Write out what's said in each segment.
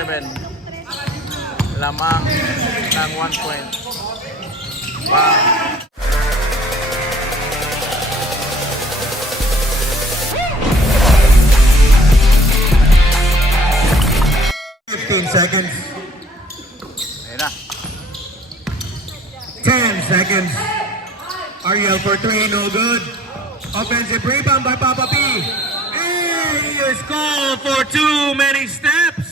47. Lamang ng 1 point. Wow. 15 seconds. Ayun na. 10 seconds. Ariel for 3, no good. Offensive rebound by Papa P. And he is called for too many steps.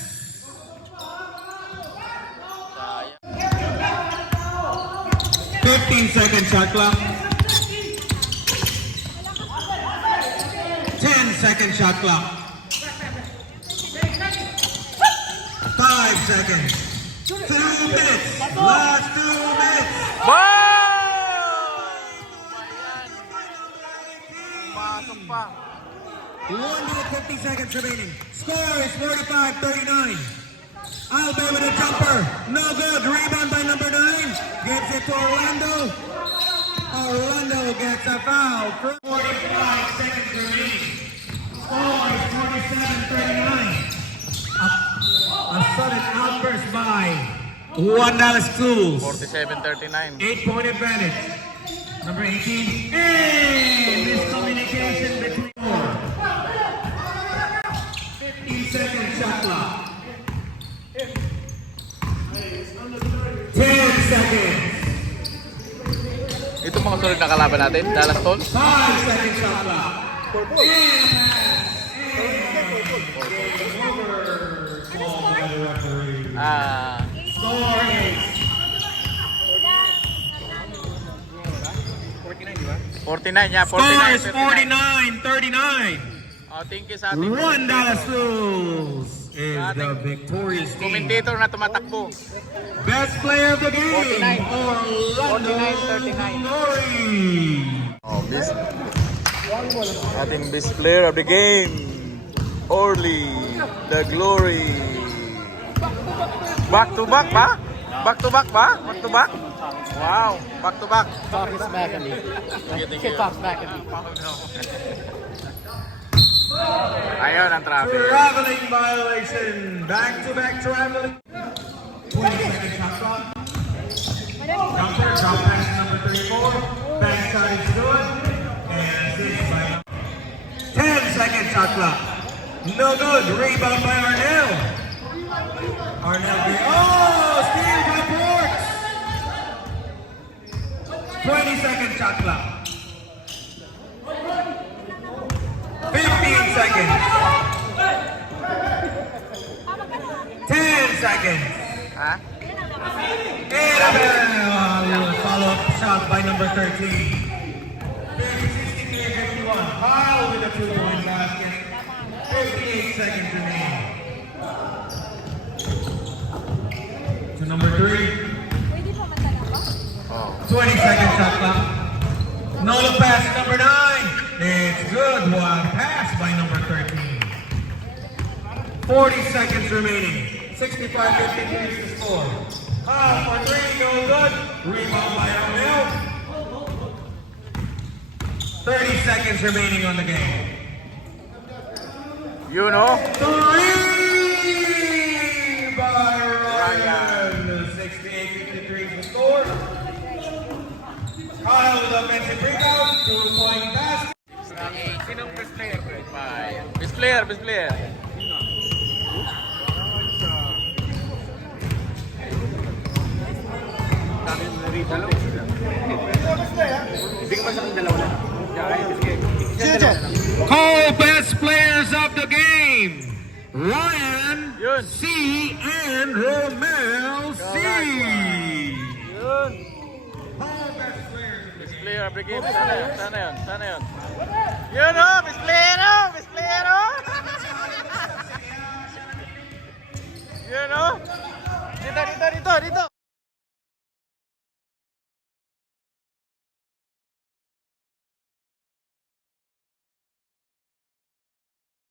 15-second shot clock. 10-second shot clock. 5 seconds. 2 minutes. Last 2 minutes. Wow! Pasok pa. 1 minute 50 seconds remaining. Score is 45-39. Albe with a jumper. No good. Rebound by number 9. Gives it to Orlando. Orlando gets a foul. 45 seconds remaining. Score is 47-39. A sudden outburst by Dallas Schools. 47-39. 8-point advantage. Number 18. And miscommunication between 15-second shot clock. 10 seconds. Ito mga sunod na kalaban natin. Dallas Stone. 5-second shot clock. Score is 49 niya. Score is 49. 49-39. Oh, thank you sa ating Dallas Schools is the victorious team. commentator na tumatakbo. Best player of the game, 49. Orlando 49-39. Glory. Oh, ating best player of the game, Orly, the Glory. Back to back ba? Back to back ba? Back to back? Wow, back to back. Office back at me. Kickoff back at me. Ayun ang traffic. Traveling violation. Back-to-back traveling. 20-second shot clock. Jumper, drop pass number 34. Backside is good. And assist by 10-second shot clock. No good. Rebound by Arnell. Arnell. Oh, steal by Ports. 20-second shot clock. 15 seconds. 10 seconds. Ha? And a follow-up shot by number 13. 63-51. Kyle with a 2-point basket. 58 seconds remaining. To number 3. 20-second shot clock. No look pass number 9. It's good. One pass by number 13. 40 seconds remaining. 65-53 is the score. Kyle for 3, no good. Rebound by Arnell. 30 seconds remaining on the game. You know? 3 by Ryan. 68-53 is the score. Kyle with offensive rebound. 2-point basket. Sinong best player? Best player, best player. Call best players of the game. Ryan Yun. C. and Romel C. Yun. Call best players. Best player of the game. Sana yun, sana yun, sana yun. Yun o, best player o, best player o. Yun o. Dito, dito, dito, dito.